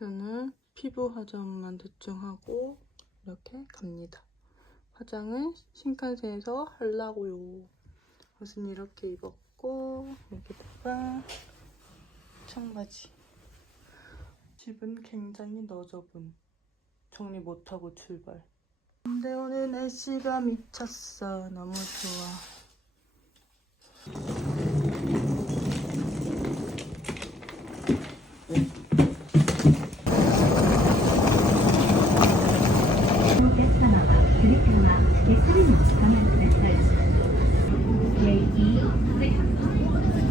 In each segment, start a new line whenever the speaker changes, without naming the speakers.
저는 피부 화장만 대충 하고 이렇게 갑니다. 화장은 신칸센에서 하려고요. 옷은 이렇게 입었고 여기다가 청바지. 집은 굉장히 너저분. 정리 못하고 출발. 근데 오늘 날씨가 미쳤어. 너무 좋아.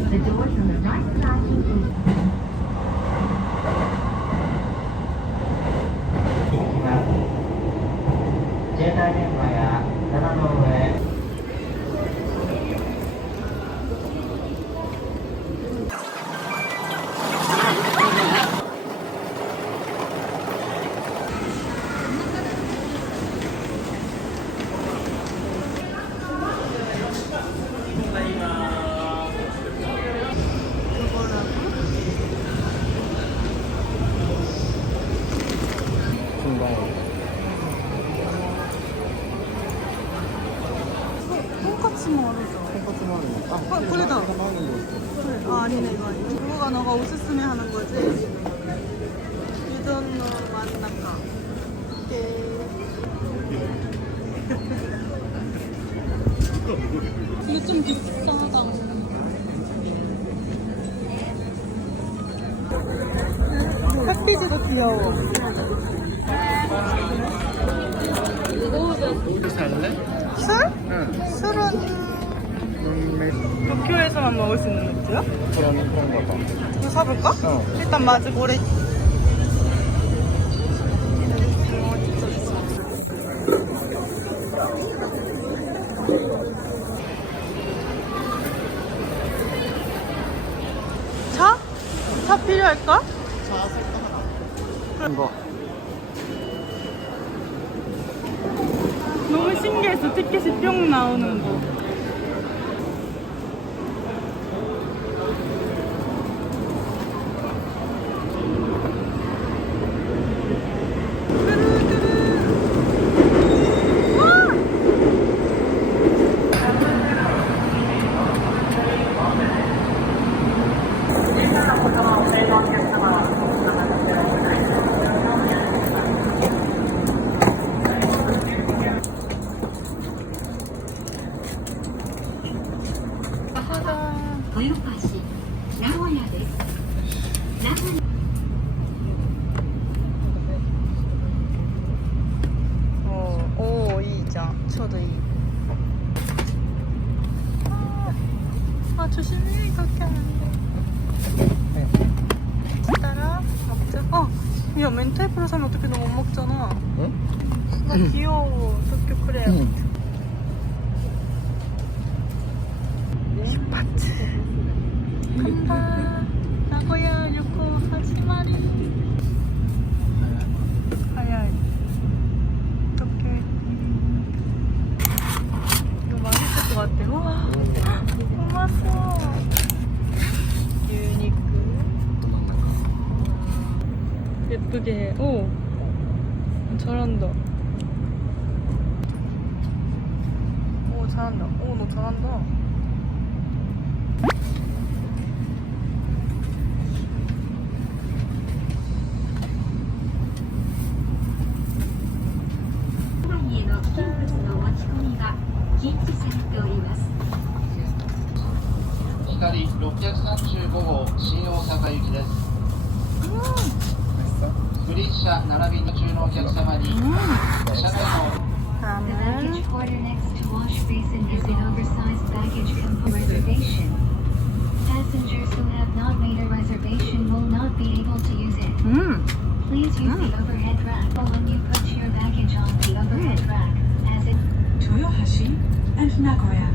The doors on the right side
똑같이 말하자. 아, 그래다. 그래. 아, 아니네, 이거 아니네. 그거가 너가 오스스메 하는 거지? 유전노 만나까. 오케이. 이게 좀 비싸다. 핫피즈가 귀여워.
살래?
술?
응.
술은
음,
도쿄에서만 먹을 수 있는 맥주야?
그런 그런가 봐.
이거 사볼까?
어.
일단 마즈 고래. 차? 차 필요할까?
이거.
너무 신기했어. 티켓이 뿅 나오는 거. 힙하트. 간다. 나고야 요코 하시마리. 하야이. 도쿄. 이거 맛있을 것 같아. 우와. 고마워. 유니크. 예쁘게 해. 오. 잘한다. 오, 잘한다. 오, 너 잘한다.
人物の巻き込みが禁止されております
光635号新大阪行きです、うん、グリーン車並びに中のお客様に、うん、車内の
The next to wash basin is an oversized baggage reservation. Passengers who have not made a reservation will not be able to use it. Please use mm. the overhead rack when you put your baggage on the overhead mm. rack.
Toyohashi and Nagoya.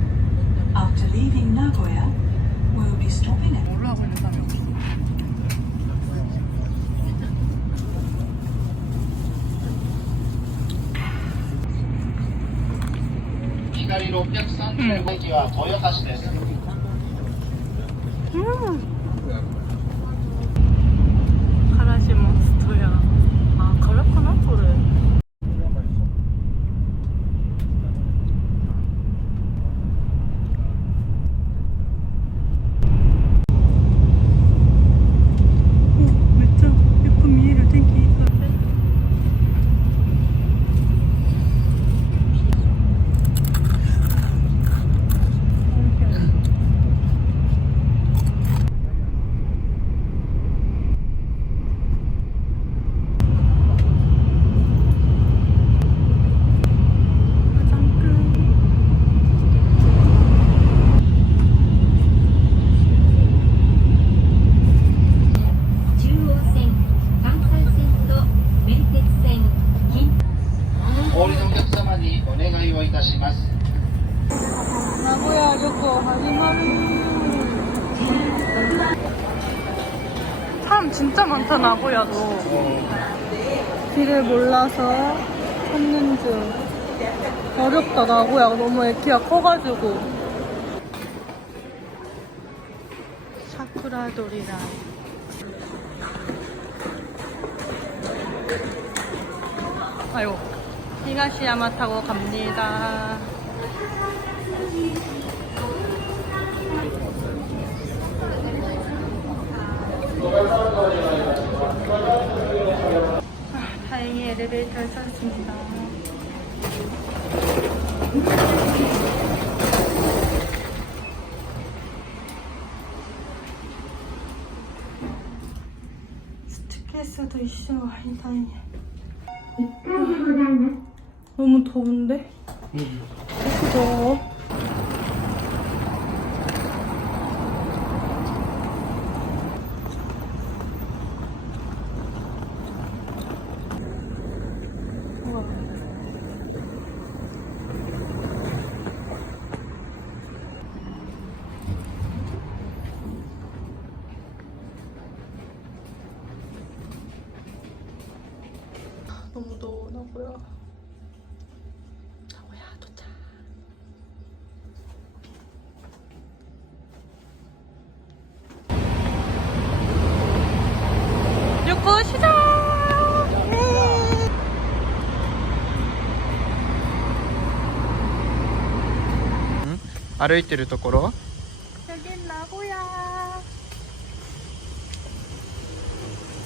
After leaving Nagoya, we'll be stopping at
음. 6 3
0
0駅は豊橋です。うん 어렵다 나고야가 너무 애기가 커가지고. 사쿠라돌이랑. 아이고. 히가시야마 타고 갑니다. 아, 다행히 엘리베이터를 찾았습니다. 스트레스도 있어. 아니, 다행이야. 너무 더운데? 더워. 우와. 너무 더워 나고야 나고야 도착 旅行시작 예.
歩いてるところ
여긴 나고야.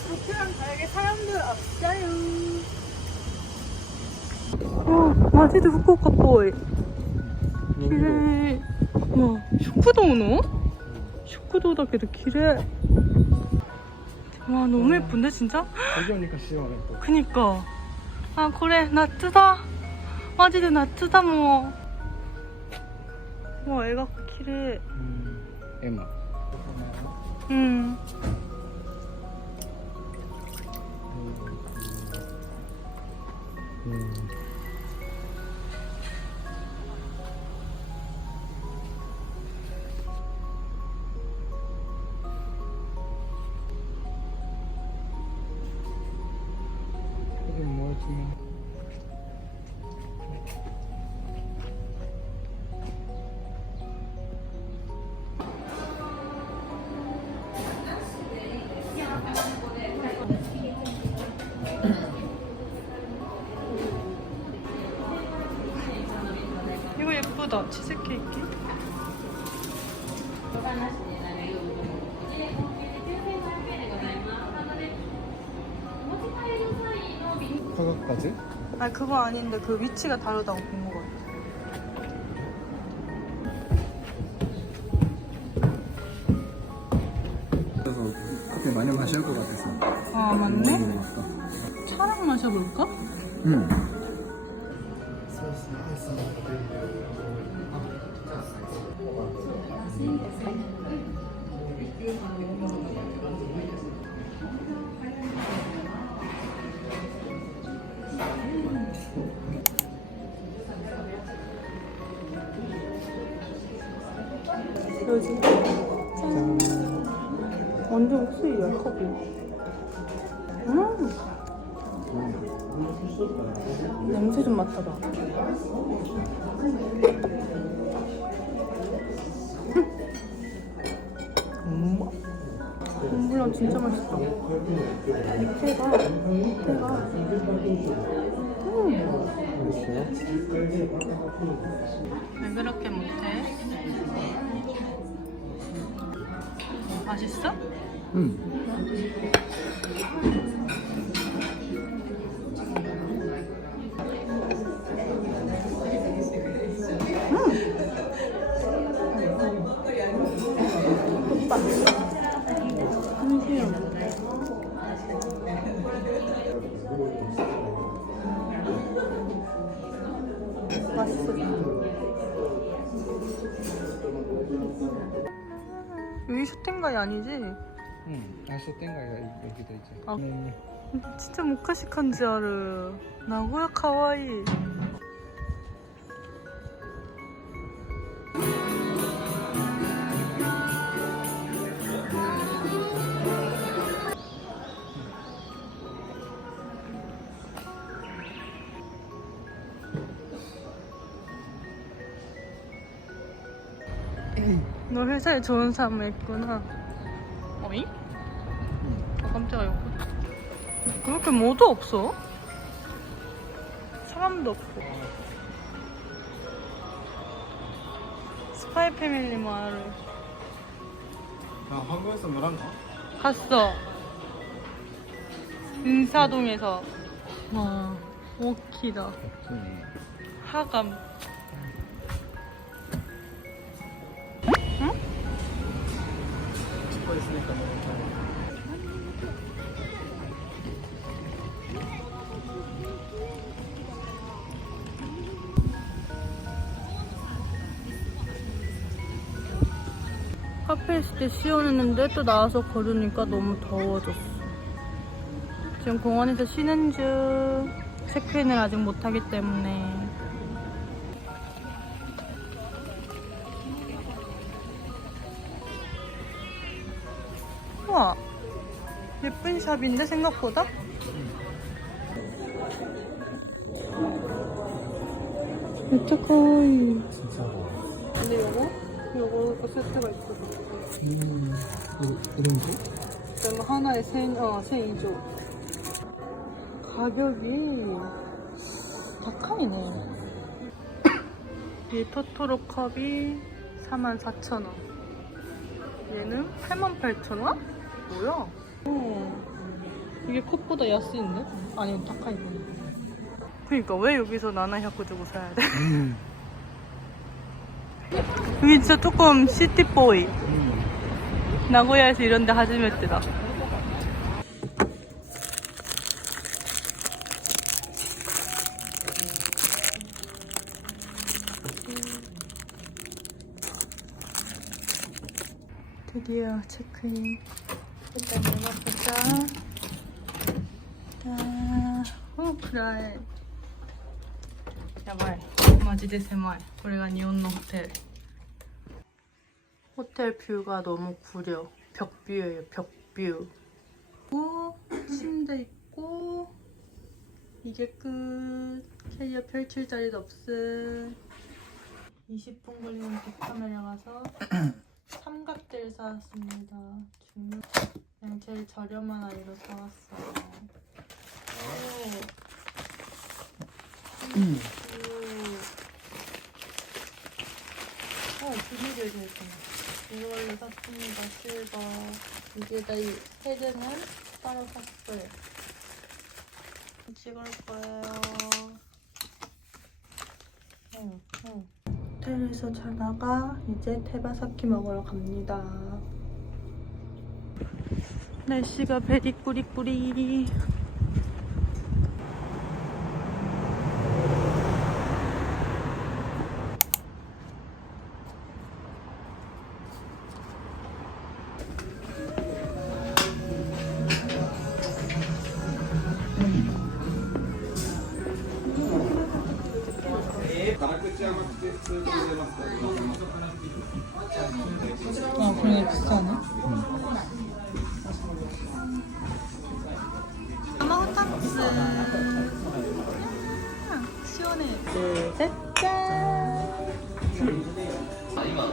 도쿄랑 다르게 사람들 없어요. 어, 마지도 후쿠오카 보이. 길에, 와, 쇼크도노? 쇼크도だけど 길에. 와 너무 예쁜데 진짜?
여기 오니까 시원해 또
그니까. 아 그래. 나트다 마지데 나트다 뭐와 애가 키를.
음, 에마.
음 음. 예쁘다. 치즈케이크.
화각까지?
아 그거 아닌데 그 위치가 다르다고 본 거 같아.
그래서 커피 많이 마실 것 같아서
아 맞네.
먹었어
차랑 마셔볼까?
응
여기. 짠. 완전 옥수수 약하고. 음. 냄새 좀 맡아봐. 진짜 맛있다. 밑에가, 밑에가. 음. 왜 그렇게 못해? 맛있어? 응맛 여기 쇼텐가이 아니지?
응 아, 쇼텐가이가 여기도 있지
아.
음,
진짜 모카시 칸지아르. 나고야 카와이. 너 회사에 좋은 사람 있구나. 어이? 아, 깜짝이야. 그렇게 뭐도 없어? 사람도 없고. 스파이 패밀리 마을
아 한국에서 뭐란가?
갔어. 인사동에서. 와, 오키다. 하감.
찍고 있으니까
카페에 있을 때 시원했는데 또 나와서 걸으니까 너무 더워졌어. 지금 공원에서 쉬는 중. 체크인을 아직 못하기 때문에. 우와. 예쁜 샵인데 생각보다? 예타카이.
진짜
근데 요거? 요거 세트가 있어.
음 이거 이름이?
그럼 하나에 세, 어, 세 2조. 가격이 박한이네. 이 토토로 컵이 44,000원. 얘는 88,000원? 뭐야? 어. 이게 컵보다 야스인데? 아니면 다카이구나. 그니까 왜 여기서 나나샤코 주고 사야 돼?
음.
여기 진짜 조금 시티보이. 나고야에서 이런 데 하즈메트다. 드디어 체크인. 일단 열어보자. 아, 오, 그래. やばい。マジで狭い。これが日本のホテル。 호텔 뷰가 너무 구려. 벽뷰예요, 벽뷰. 오, 침대 있고, 이게 끝. 캐리어 펼칠 자리도 없음. 20분 걸리는 빅카메라 가서 삼각대를 사왔습니다. 중요. 그냥 제일 저렴한 아이로 사왔어요. 오.
음.
오. 어, 분위기가 되게 이걸로 샀습니다. 실버. 이제다 이 헤드는 따로 샀어요. 찍을 거예요. 응, 응. 호텔에서 자다가 이제 테바사키 먹으러 갑니다. 날씨가 베리 꾸리꾸리.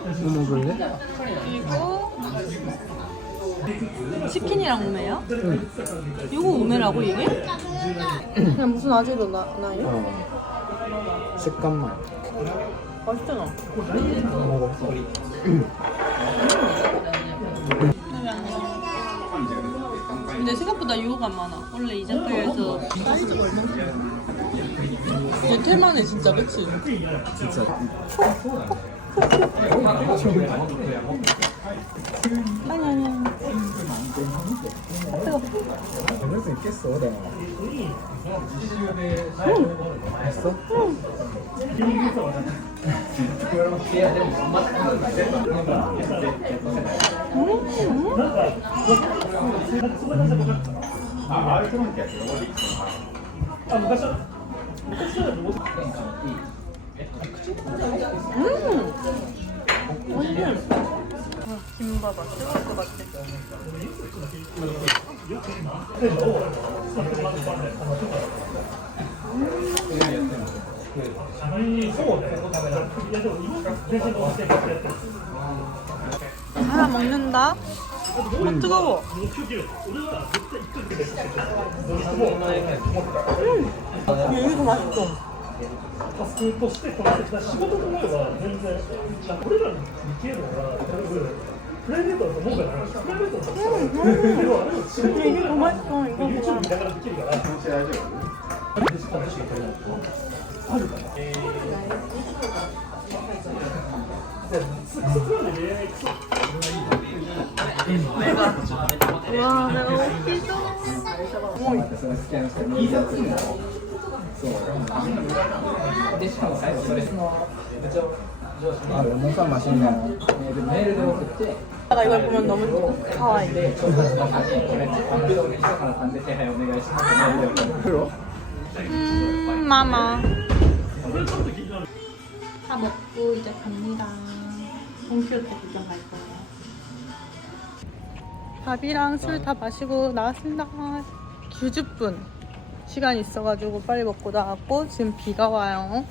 뭐 먹을래?
그리고 치킨이랑 우메요? 이거 우메라고 이게? 그냥 무슨 아재도 나, 나요?
어 식감만
맛있잖아.
먹었어
근데 생각보다 유호가 많아. 원래 이자카야에서 사이즈가 얼마? 얘 테마네 진짜 그치?
진짜
아니 아니 아니.
먹을 수 있겠어 나 했어?
아, 김밥아 뜨거울 것 같아. 하나 먹는다. 어, 뜨거워. 음, 더 맛있어.
タスとしてこなしてきた仕事のえば全然、俺らの理系のが、プライベートだと思うから、プライベートだと思うから、仕事
の方が
YouTube 見ながらできるから、あれかな
いし、あるから。
えーわあ、美味しそう。
もう、その付き合いの人、いいやつになろう。
아, 연봉산 맛있네.
가 이걸 보면 너무 가와이. 음, 마마. 다 먹고 이제 갑니다. 홈쇼트 구경 갈 거예요. 밥이랑 술 다 마시고 나왔습니다. 규주분. 시간 있어가지고 빨리 먹고 나왔고 지금 비가 와요.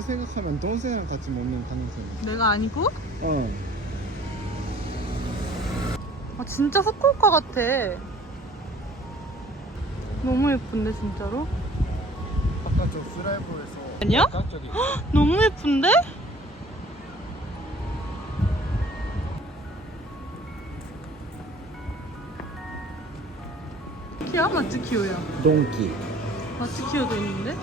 생각하면 동생이랑 같이 먹는 가능성이
내가 아니고?
어
아, 진짜 후쿠오카 같아. 너무 예쁜데 진짜로?
바깥쪽 스라이브에서
아니야?
바깥쪽이
너무 예쁜데? 키야? 마츠 키오야.
동키
마츠 키오도 있는데?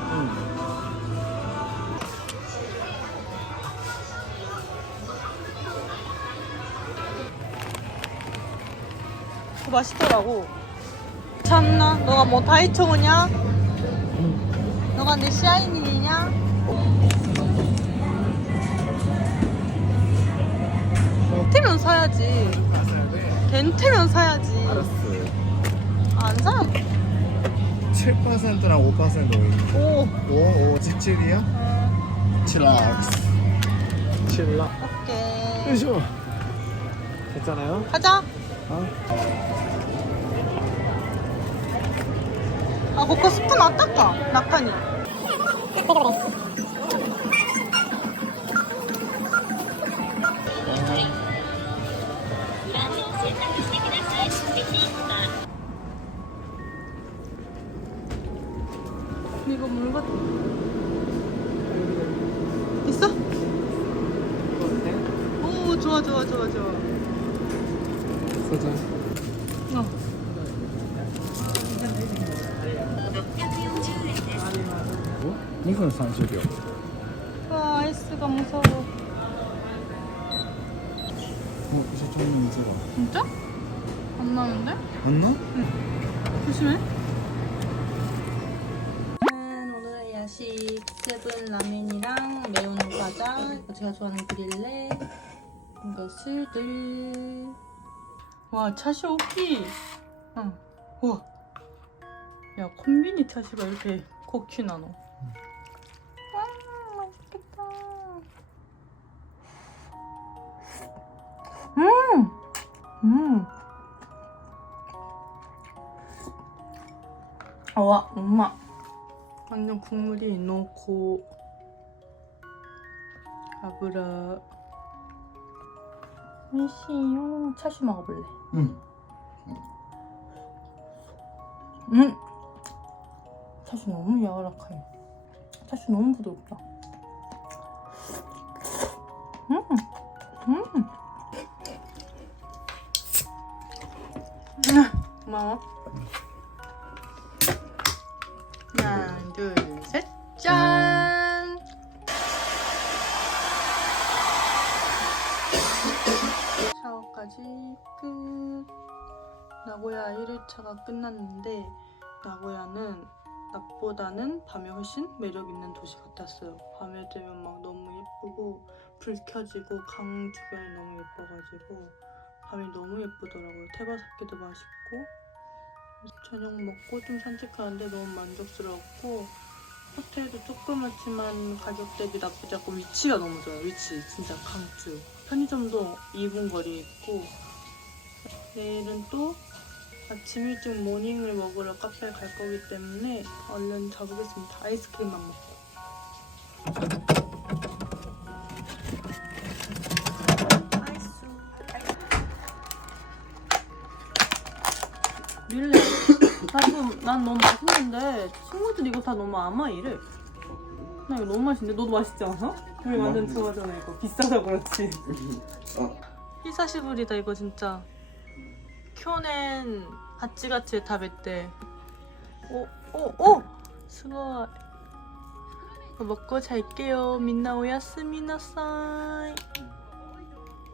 그거 맛있더라고. 참나? 너가 뭐 다이초우냐? 너가 내 샤이니냐? 덴트면 사야지. 덴트면 사야지.
알았어
안 사?
7%랑 5% 오일
오.
5, 5, 17이야? 칠락스 칠락
오케이.
그죠? 괜찮아요?
가자.
어?
아, 거기 스푼 어떨까? 낙하니.
소주
어.
뭐? 2分30秒
와, 아이스가 무서워.
어? 저 정면 있어봐
진짜? 안 나는데?
안 나?
조심해. 오늘의 야식 세븐 라면이랑 매운 과자, 이거 제가 좋아하는 그릴레, 이거 술들. 와 차시 오키. 응. 와. 야 콤비니 차시가 이렇게 고키 나노. 와 맛있겠다. 음. 음. 와 엄마 완전 국물이濃厚 아브라 미시요 차슈 먹어볼래?
응.
음 차슈 너무 야라카해 차슈 너무 부드럽다. 음. 음. 음. 고마워. 하나, 둘, 셋, 짠! 1일차가 끝났는데 나고야는 낮보다는 밤이 훨씬 매력 있는 도시 같았어요. 밤에 되면 막 너무 예쁘고 불 켜지고 강 주변이 너무 예뻐가지고 밤이 너무 예쁘더라고요. 테바사키도 맛있고 저녁 먹고 좀 산책하는데 너무 만족스러웠고 호텔도 조그맣지만 가격 대비 나쁘지 않고 위치가 너무 좋아요. 위치 진짜 강추. 편의점도 2분 거리에 있고 내일은 또 아침 일찍 모닝을 먹으러 카페에 갈 거기 때문에 얼른 자보겠습니다. 아이스크림만 먹고. 밀레. 나도 난 너무 맛있는데 친구들 이거 다 너무 아마 이래. 나 이거 너무 맛있는데? 너도 맛있지 않아? 우리 완전 좋아하잖아 이거. 비싸서 그렇지. 히사시부리다 이거 진짜. 쿄넨 하치가치 타베때. 오, 오, 오! 수고 먹고 잘게요. 민나 오야스미나사이